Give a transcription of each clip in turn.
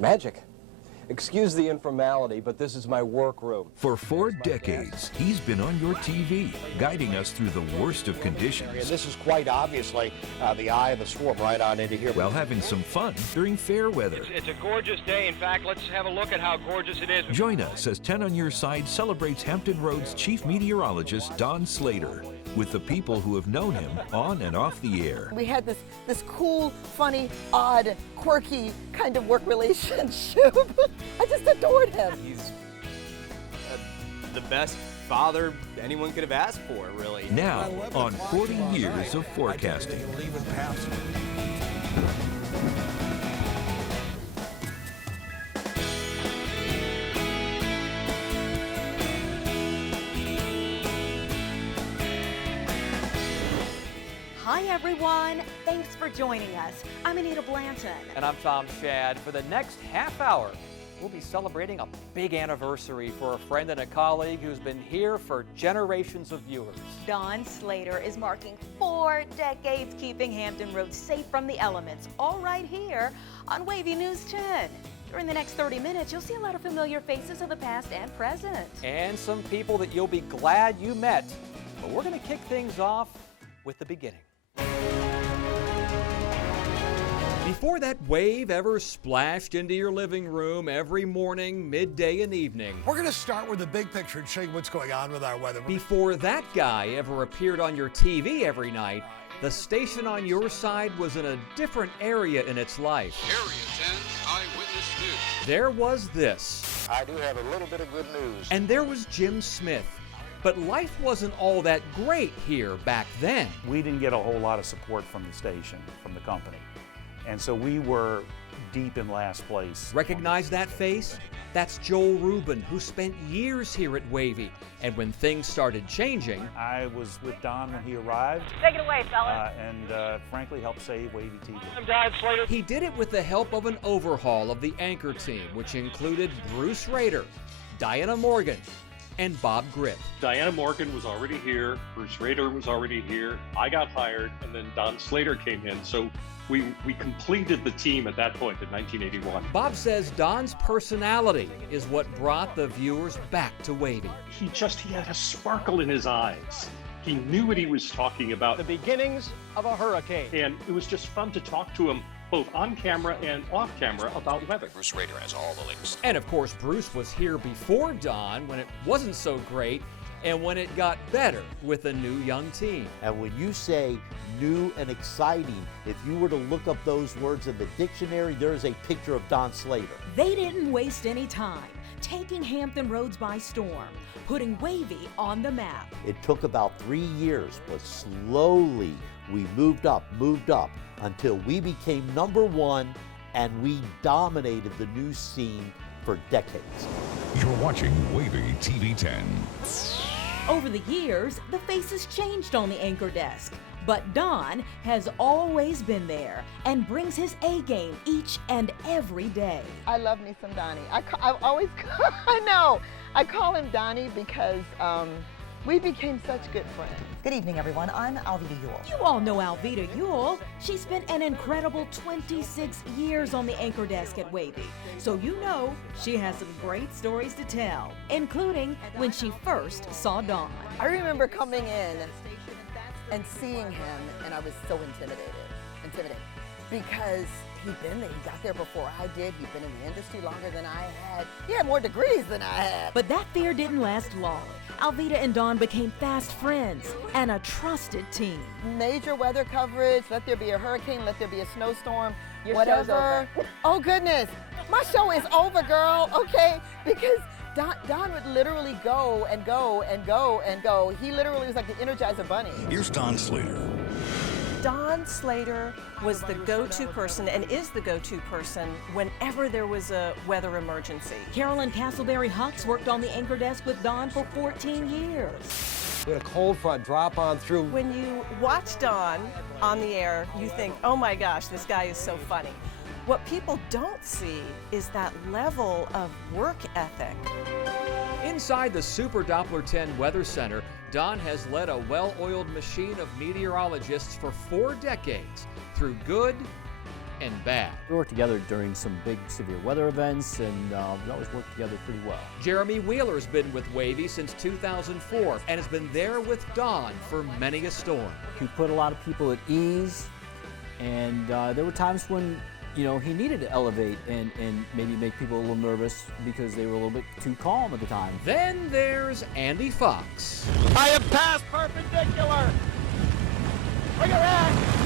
Magic. Excuse the informality, but this is my workroom. For 4 decades, he's been on your TV, guiding us through the worst of conditions. And this is quite obviously the eye of the storm right on into here. While having some fun during fair weather. It's a gorgeous day. In fact, let's have a look at how gorgeous it is. Join us as 10 on Your Side celebrates Hampton Roads Chief Meteorologist Don Slater with the people who have known him on and off the air. We had this cool, funny, odd, quirky kind of work relationship. I just adored him. He's the best father anyone could have asked for, really. Now, on 40 years of forecasting. Hi everyone, thanks for joining us. I'm Anita Blanton. And I'm Tom Shad. For the next half hour, we'll be celebrating a big anniversary for a friend and a colleague who's been here for generations of viewers. Don Slater is marking 4 decades keeping Hampton Roads safe from the elements, all right here on WAVY News 10. During the next 30 minutes, you'll see a lot of familiar faces of the past and present. And some people that you'll be glad you met. But we're going to kick things off with the beginning. Before that wave ever splashed into your living room every morning, midday, and evening. We're going to start with the big picture and show you what's going on with our weather. Before that guy ever appeared on your TV every night, the station on your side was in a different area in its life. Area 10's Eyewitness News. There was this. I do have a little bit of good news. And there was Jim Smith. But life wasn't all that great here back then. We didn't get a whole lot of support from the station, from the company. And so we were deep in last place. Recognize that face? That's Joel Rubin, who spent years here at WAVY. And when things started changing... I was with Don when he arrived. Take it away, fellas. And frankly helped save WAVY TV. I'm Don Slater. He did it with the help of an overhaul of the anchor team, which included Bruce Rader, Diana Morgan, and Bob Grip. Diana Morgan was already here, Bruce Rader was already here, I got hired, and then Don Slater came in. So we completed the team at that point in 1981. Bob says Don's personality is what brought the viewers back to WAVY. He had a sparkle in his eyes. He knew what he was talking about. The beginnings of a hurricane. And it was just fun to talk to him both on camera and off camera about weather. Bruce Rader has all the links. And of course, Bruce was here before Don when it wasn't so great and when it got better with a new young team. And when you say new and exciting, if you were to look up those words in the dictionary, there's a picture of Don Slater. They didn't waste any time taking Hampton Roads by storm, putting WAVY on the map. It took about 3 years, but slowly we moved up, until we became #1 and we dominated the news scene for decades. You're watching WAVY TV 10. Over the years, the faces changed on the anchor desk, but Don has always been there and brings his A game each and every day. I love me some Donnie. I call him Donnie because we became such good friends. Good evening, everyone. I'm Alvita Yule. You all know Alvita Yule. She spent an incredible 26 years on the anchor desk at WAVY. So you know she has some great stories to tell, including when she first saw Don. I remember coming in and seeing him, and I was so intimidated, because he'd been there. He got there before I did. He'd been in the industry longer than I had. He had more degrees than I had. But that fear didn't last long. Alvita and Don became fast friends and a trusted team. Major weather coverage, let there be a hurricane, let there be a snowstorm, Your whatever. show's over. Oh goodness, my show is over, girl, okay? Because Don would literally go and go and go and go. He literally was like the Energizer Bunny. Here's Don Slater. Don Slater was the go-to person and is the go-to person whenever there was a weather emergency. Carolyn Castleberry-Hucks worked on the anchor desk with Don for 14 years. We had a cold front drop on through. When you watch Don on the air, you think, oh my gosh, this guy is so funny. What people don't see is that level of work ethic. Inside the Super Doppler 10 Weather Center, Don has led a well-oiled machine of meteorologists for 4 decades through good and bad. We worked together during some big severe weather events, and we always worked together pretty well. Jeremy Wheeler's been with WAVY since 2004 and has been there with Don for many a storm. He put a lot of people at ease, and there were times when he needed to elevate and maybe make people a little nervous because they were a little bit too calm at the time. Then there's Andy Fox. I am past perpendicular. Look at that.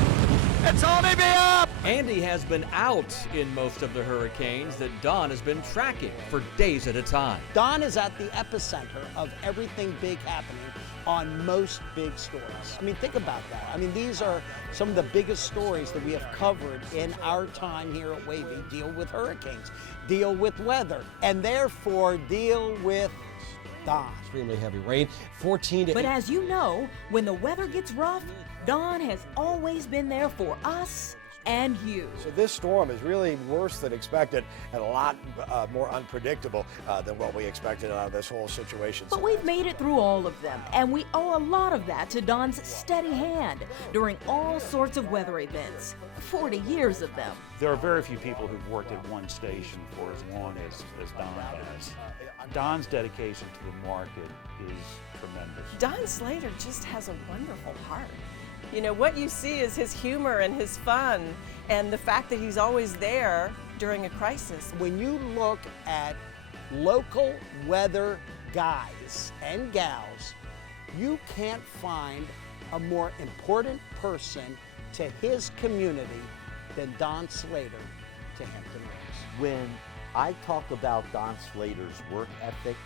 It's holding me up. Andy has been out in most of the hurricanes that Don has been tracking for days at a time. Don is at the epicenter of everything big happening on most big stories. I mean, think about that. I mean, these are some of the biggest stories that we have covered in our time here at WAVY. Deal with hurricanes, deal with weather, and therefore deal with Don. Extremely heavy rain, 14 to 8. But as you know, when the weather gets rough, Don has always been there for us and you. So this storm is really worse than expected and a lot more unpredictable than what we expected out of this whole situation. But we've made it through all of them, and we owe a lot of that to Don's steady hand during all sorts of weather events. 40 years of them. There are very few people who've worked at one station for as long as Don has. Don's dedication to the market is tremendous. Don Slater just has a wonderful heart. What you see is his humor and his fun and the fact that he's always there during a crisis. When you look at local weather guys and gals, you can't find a more important person to his community than Don Slater to Hampton Roads. When I talk about Don Slater's work ethic,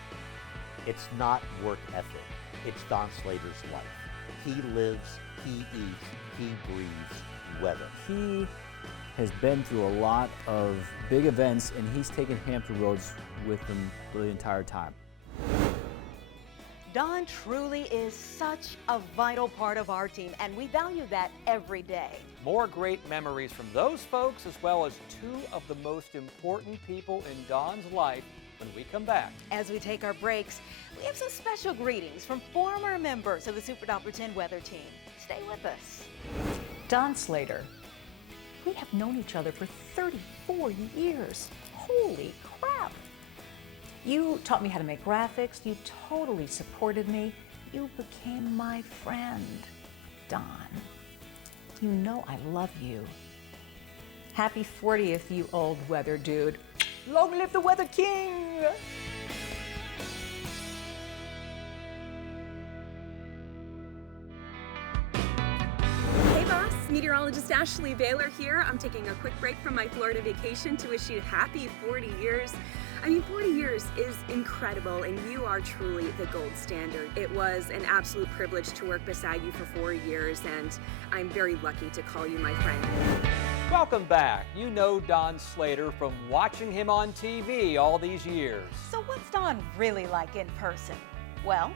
it's not work ethic, it's Don Slater's life. He lives, he eats, he breathes weather. He has been through a lot of big events, and he's taken Hampton Roads with him for the entire time. Don truly is such a vital part of our team, and we value that every day. More great memories from those folks, as well as two of the most important people in Don's life when we come back. As we take our breaks, we have some special greetings from former members of the Super Duper 10 weather team. Stay with us. Don Slater. We have known each other for 34 years. Holy crap. You taught me how to make graphics. You totally supported me. You became my friend. Don, you know I love you. Happy 40th, you old weather dude. Long live the Weather King! Hey boss, meteorologist Ashley Baylor here. I'm taking a quick break from my Florida vacation to wish you happy 40 years. I mean, 40 years is incredible, and you are truly the gold standard. It was an absolute privilege to work beside you for 4 years, and I'm very lucky to call you my friend. Welcome back. You know Don Slater from watching him on TV all these years. So what's Don really like in person? Well,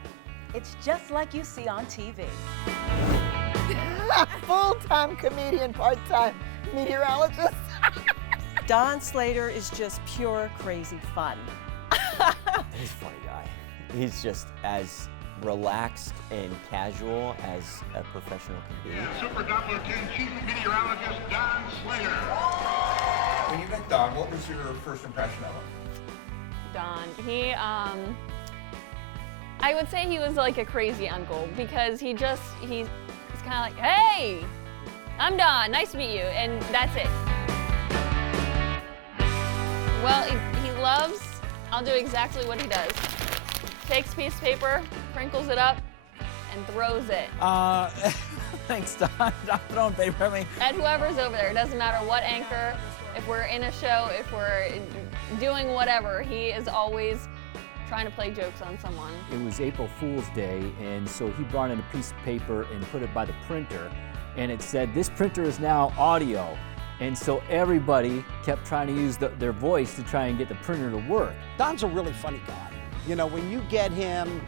it's just like you see on TV. Full-time comedian, part-time meteorologist. Don Slater is just pure crazy fun. He's a funny guy. He's just as relaxed and casual as a professional can be. Super Doppler 10 Chief Meteorologist Don Slater. When you met Don, what was your first impression of him? Don, I would say he was like a crazy uncle because he's kind of like, hey, I'm Don, nice to meet you, and that's it. Well, he loves, I'll do exactly what he does. Takes a piece of paper, crinkles it up, and throws it. Thanks, Don. I'm throwing paper at me. At whoever's over there. It doesn't matter what anchor, if we're in a show, if we're doing whatever, he is always trying to play jokes on someone. It was April Fool's Day, and so he brought in a piece of paper and put it by the printer, and it said, "This printer is now audio." And so everybody kept trying to use their voice to try and get the printer to work. Don's a really funny guy. You know, when you get him,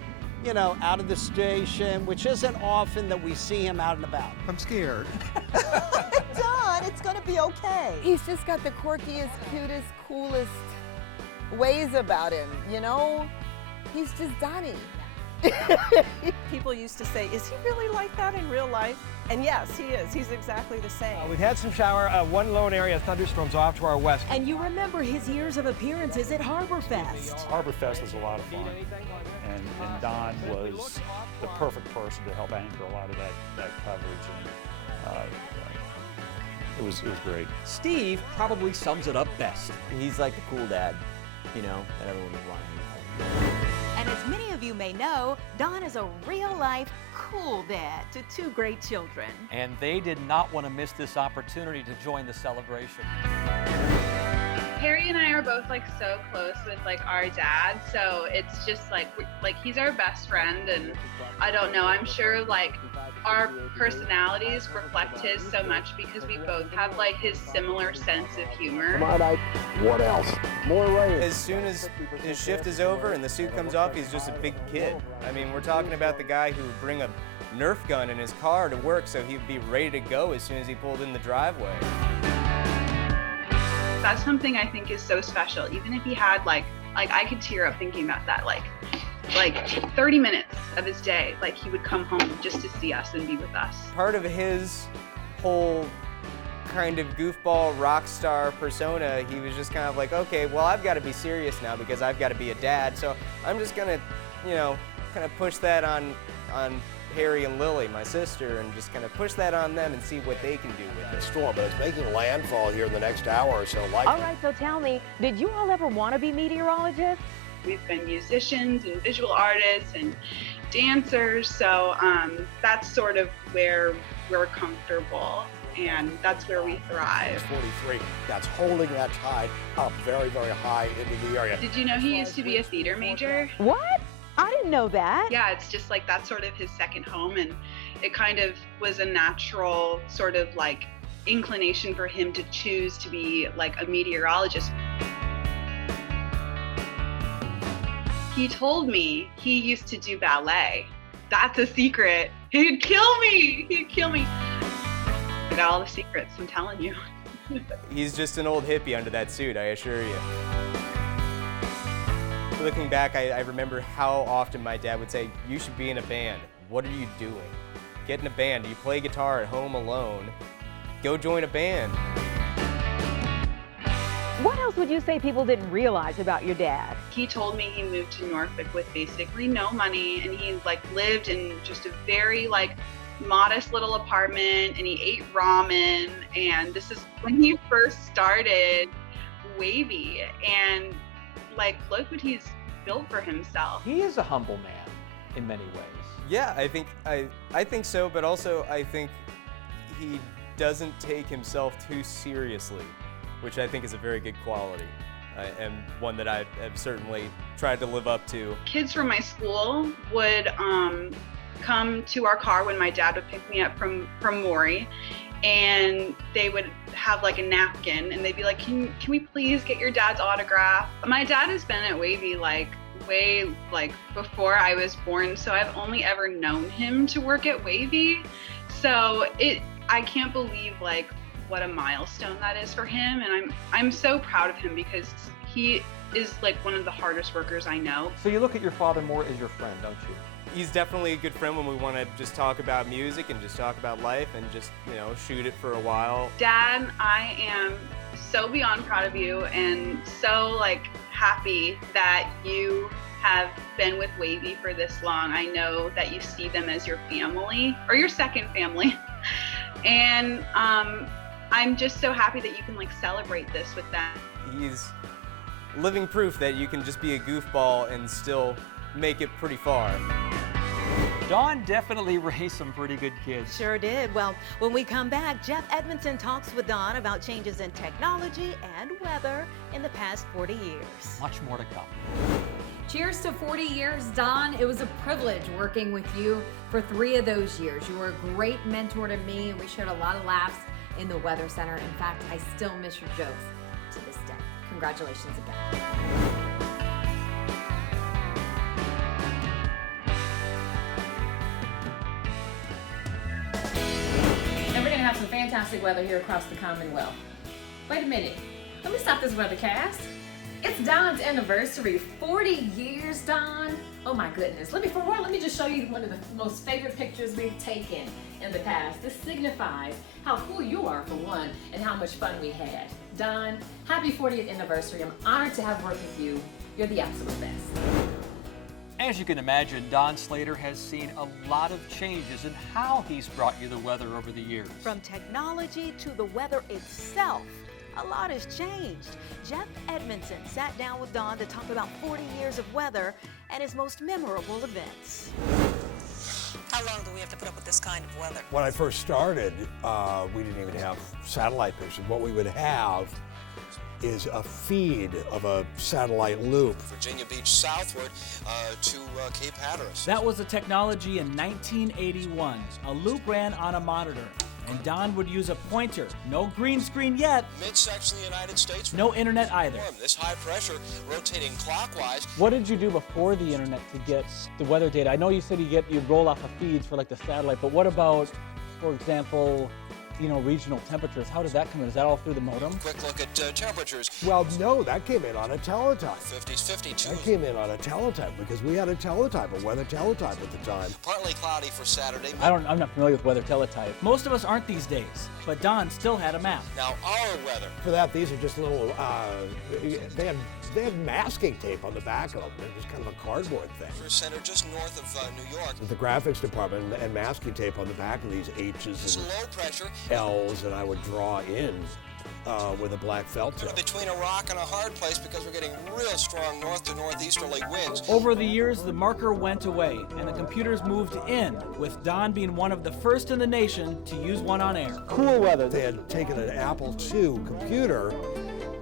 out of the station, which isn't often that we see him out and about. I'm scared. Don, it's gonna be okay. He's just got the quirkiest, cutest, coolest ways about him, He's just Donnie. People used to say, is he really like that in real life? And yes, he is. He's exactly the same. We've had some shower, one lone area of thunderstorms off to our west. And you remember his years of appearances at HarborFest. HarborFest was a lot of fun, and Don was the perfect person to help anchor a lot of that coverage, and it was great. Steve probably sums it up best. He's like the cool dad, you know, that everyone would want to hang out with. And as many of you may know, Don is a real-life cool dad to two great children. And they did not want to miss this opportunity to join the celebration. Harry and I are both like so close with like our dad, so it's just like he's our best friend, and I don't know, I'm sure like our personalities reflect his so much because we both have like his similar sense of humor. Come on, Ike. What else? More rain. As soon as his shift is over and the suit comes off, he's just a big kid. I mean, we're talking about the guy who would bring a Nerf gun in his car to work so he'd be ready to go as soon as he pulled in the driveway. That's something I think is so special. Even if he had like I could tear up thinking about that. Like 30 minutes of his day, like he would come home just to see us and be with us. Part of his whole kind of goofball rock star persona, he was just kind of like, okay, well, I've got to be serious now because I've got to be a dad. So I'm just gonna, you know, kind of push that on Harry and Lily, my sister, and just kind of push that on them and see what they can do with it. Storm, but it's making landfall here in the next hour or so. Likely. All right, so tell me, did you all ever want to be meteorologists? We've been musicians and visual artists and dancers, so that's sort of where we're comfortable, and that's where we thrive. 43, that's holding that tide up very, very high into the area. Did you know he used to be a theater major? What? I didn't know that. Yeah, it's just like that's sort of his second home, and it kind of was a natural sort of like inclination for him to choose to be like a meteorologist. He told me he used to do ballet. That's a secret. He'd kill me. He'd kill me. I got all the secrets, I'm telling you. He's just an old hippie under that suit, I assure you. Looking back, I remember how often my dad would say, you should be in a band. What are you doing? Get in a band. Do you play guitar at home alone? Go join a band. What else would you say people didn't realize about your dad? He told me he moved to Norfolk with basically no money, and he like lived in just a very like modest little apartment, and he ate ramen, and this is when he first started WAVY, and like look what he's built for himself. He is a humble man in many ways. Yeah, I think so, but also I think he doesn't take himself too seriously, which I think is a very good quality, and one that I have certainly tried to live up to. Kids from my school would come to our car when my dad would pick me up from Maury, and they would have like a napkin, and they'd be like, can we please get your dad's autograph? My dad has been at WAVY like way like before I was born, so I've only ever known him to work at WAVY. So I can't believe like what a milestone that is for him, and I'm so proud of him because he is like one of the hardest workers I know. So you look at your father more as your friend, don't you? He's definitely a good friend when we want to just talk about music and just talk about life and just, you know, shoot it for a while. Dad, I am so beyond proud of you and so like happy that you have been with WAVY for this long. I know that you see them as your family or your second family. And I'm just so happy that you can like celebrate this with them. He's living proof that you can just be a goofball and still make it pretty far. Don definitely raised some pretty good kids. Sure did. Well, when we come back, Jeff Edmondson talks with Don about changes in technology and weather in the past 40 years. Much more to come. Cheers to 40 years, Don. It was a privilege working with you for 3 of those years. You were a great mentor to me, and we shared a lot of laughs in the Weather Center. In fact, I still miss your jokes to this day. Congratulations again. And we're going to have some fantastic weather here across the Commonwealth. Wait a minute. Let me stop this weathercast. It's Don's anniversary, 40 years, Don. Oh my goodness. Let me just show you one of the most favorite pictures we've taken in the past. This signifies how cool you are for one and how much fun we had. Don, happy 40th anniversary. I'm honored to have worked with you. You're the absolute best. As you can imagine, Don Slater has seen a lot of changes in how he's brought you the weather over the years. From technology to the weather itself, a lot has changed. Jeff Edmondson sat down with Don to talk about 40 years of weather and his most memorable events. How long do we have to put up with this kind of weather? When I first started, we didn't even have satellite pictures. What we would have is a feed of a satellite loop. Virginia Beach southward to Cape Hatteras. That was the technology in 1981. A loop ran on a monitor, and Don would use a pointer. No green screen yet. Midsection of the United States. No internet either. This high pressure rotating clockwise. What did you do before the internet to get the weather data? I know you said you roll off of feeds for like the satellite, but what about, for example, regional temperatures? How does that come in? Is that all through the modem? Quick look at temperatures. Well, no, that came in on a teletype. 50s, 52. That came in on a teletype because we had a teletype, a weather teletype at the time. Partly cloudy for Saturday. I'm not familiar with weather teletype. Most of us aren't these days, but Don still had a map. Now our weather. For that, these are just little, they had masking tape on the back of them. They're just kind of a cardboard thing. Center just north of New York. The graphics department and masking tape on the back of these H's and low pressure. L's, and I would draw in with a black felt tip. Between a rock and a hard place because we're getting real strong north to northeasterly winds. Over the years, the marker went away and the computers moved in, with Don being one of the first in the nation to use one on air. Cool weather. They had taken an Apple II computer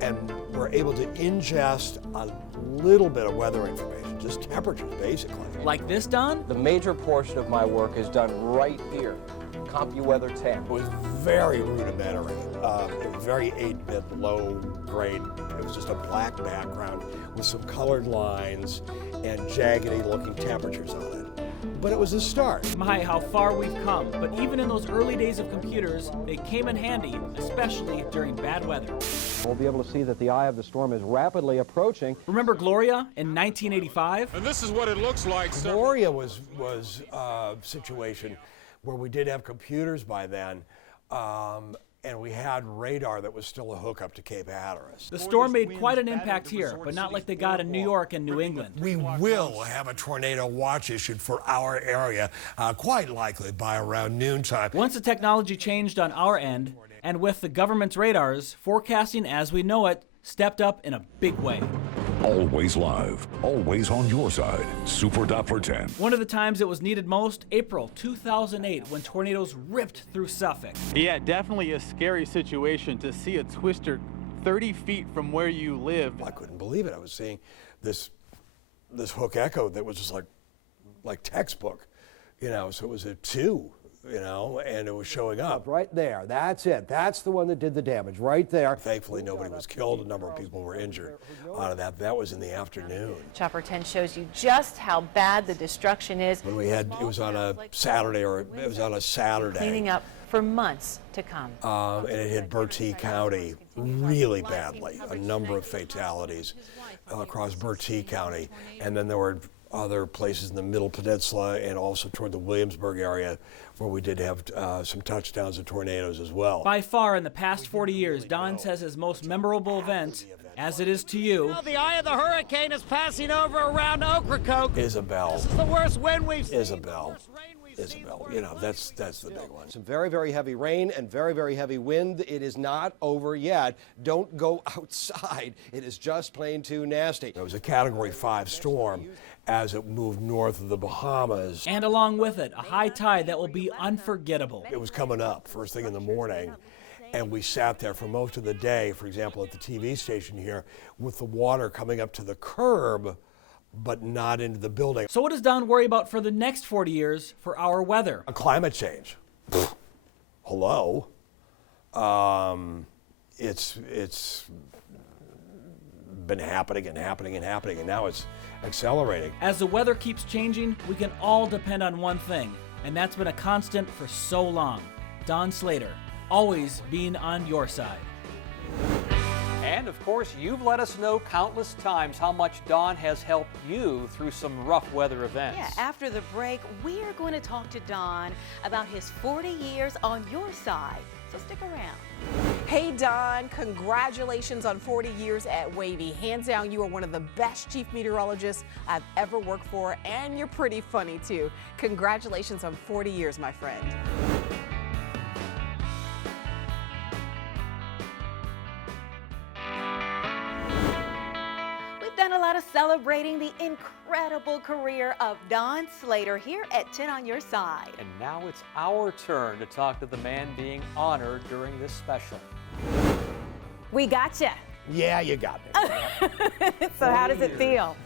and were able to ingest a little bit of weather information, just temperatures basically. Like this, Don? The major portion of my work is done right here. CompuWeather 10. It was very rudimentary. It was very 8-bit, low grade. It was just a black background with some colored lines and jaggedy looking temperatures on it. But it was a start. My, how far we've come. But even in those early days of computers, they came in handy, especially during bad weather. We'll be able to see that the eye of the storm is rapidly approaching. Remember Gloria in 1985? And this is what it looks like. Gloria was a situation where we did have computers by then, and we had radar that was still a hookup to Cape Hatteras. The storm made quite an impact here, but not like they got in New York and New England. We will have a tornado watch issued for our area, quite likely by around noontime. Once the technology changed on our end, and with the government's radars, forecasting as we know it stepped up in a big way. Always live, always on your side. Super Doppler 10. One of the times it was needed most, April 2008, when tornadoes ripped through Suffolk. Yeah, definitely a scary situation to see a twister 30 feet from where you live. I couldn't believe it. I was seeing this hook echo that was just like textbook, so it was a 2. And it was showing up. Right there, that's it. That's the one that did the damage, right there. Thankfully, nobody was killed. A number of people were injured out of that. That was in the afternoon. Chopper 10 shows you just how bad the destruction is. When it was on a Saturday, Cleaning up for months to come. And it hit Bertie County really badly. A number of fatalities across Bertie County. And then there were other places in the Middle Peninsula and also toward the Williamsburg area where we did have some touchdowns of tornadoes as well. By far, in the past 40 years, Don says his most memorable event, as it is to you. Well, the eye of the hurricane is passing over around Ocracoke. Isabel. This is the worst wind we've seen. Isabel, that's the big one. Some very, very heavy rain and very, very heavy wind. It is not over yet. Don't go outside. It is just plain too nasty. It was a Category 5 storm as it moved north of the Bahamas. And along with it, a high tide that will be unforgettable. It was coming up first thing in the morning, and we sat there for most of the day, for example, at the TV station here, with the water coming up to the curb, but not into the building. So what does Don worry about for the next 40 years for our weather? Climate change. Hello. It's been happening and happening and happening, and now it's accelerating. As the weather keeps changing, we can all depend on one thing, and that's been a constant for so long. Don Slater, always being on your side. And And of course, you've let us know countless times how much Don has helped you through some rough weather events. Yeah, after the break, we are going to talk to Don about his 40 years on your side. So stick around. Hey Don, congratulations on 40 years at WAVY. Hands down, you are one of the best chief meteorologists I've ever worked for, and you're pretty funny too. Congratulations on 40 years, my friend. We've done a lot of celebrating the incredible career of Don Slater here at 10 on Your Side. And now it's our turn to talk to the man being honored during this special. We gotcha. Yeah, you got me. So how does it feel?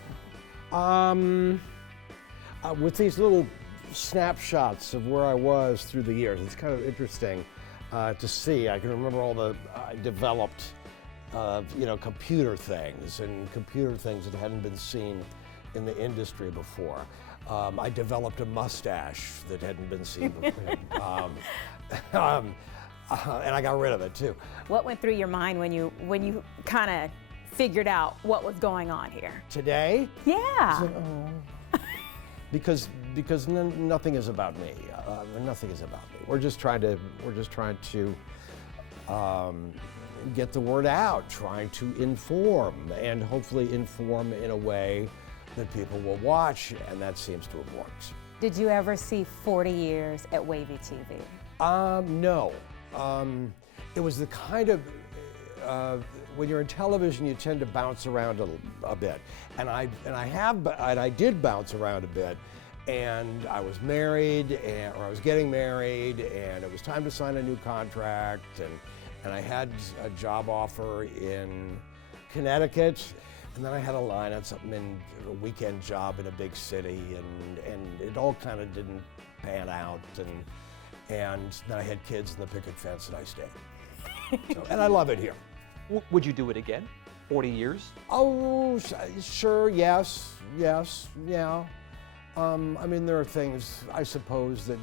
With these little snapshots of where I was through the years, it's kind of interesting to see. I can remember all the developed, computer things that hadn't been seen in the industry before. I developed a mustache that hadn't been seen before. And I got rid of it too. What went through your mind when you kind of figured out what was going on here? Today? Yeah. So, because nothing is about me. Nothing is about me. We're just trying to get the word out, trying to inform, and hopefully inform in a way that people will watch, and that seems to have worked. Did you ever see 40 years at WAVY TV? No. It was the kind of, when you're in television, you tend to bounce around a bit. And I did bounce around a bit. And I was married, or I was getting married, and it was time to sign a new contract. And I had a job offer in Connecticut. And then I had a line on something in a weekend job in a big city, and it all kind of didn't pan out. And then I had kids in the picket fence, and I stayed. So, and I love it here. Would you do it again? 40 years? Oh, sure, yes, yeah. I mean, there are things, I suppose, that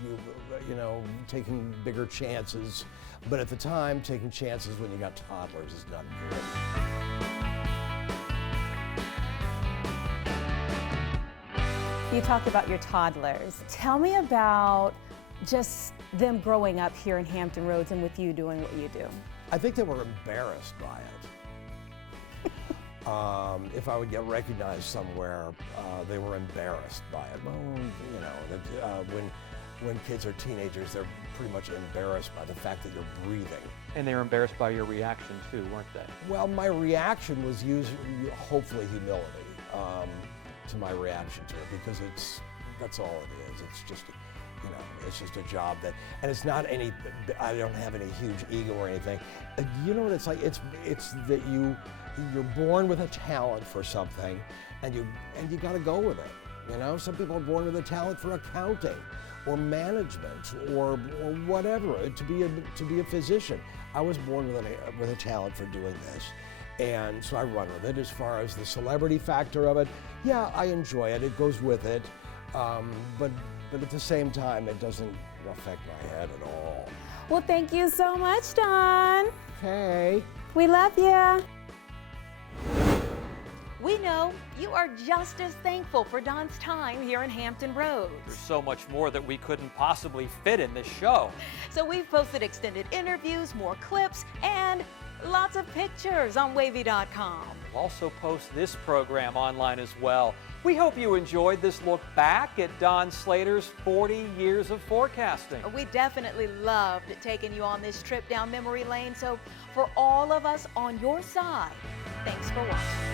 taking bigger chances. But at the time, taking chances when you got toddlers is not good. You talked about your toddlers. Tell me about just them growing up here in Hampton Roads and with you doing what you do. I think they were embarrassed by it. If I would get recognized somewhere, they were embarrassed by it. Well, when kids are teenagers, they're pretty much embarrassed by the fact that you're breathing. And they were embarrassed by your reaction too, weren't they? Well, my reaction was hopefully humility to my reaction to it, because that's all it is. It's just, it's just a job and it's not I don't have any huge ego or anything. You know what it's like? It's that you're born with a talent for something, and you got to go with it. Some people are born with a talent for accounting, or management, or whatever, to be a physician. I was born with a talent for doing this, and so I run with it. As far as the celebrity factor of it, yeah, I enjoy it. It goes with it, but at the same time, it doesn't affect my head at all. Well, thank you so much, Don. Okay. We love you. We know you are just as thankful for Don's time here in Hampton Roads. There's so much more that we couldn't possibly fit in this show. So we've posted extended interviews, more clips, and lots of pictures on WAVY.com. We'll also post this program online as well. We hope you enjoyed this look back at Don Slater's 40 years of forecasting. We definitely loved taking you on this trip down memory lane. So for all of us on your side, thanks for watching.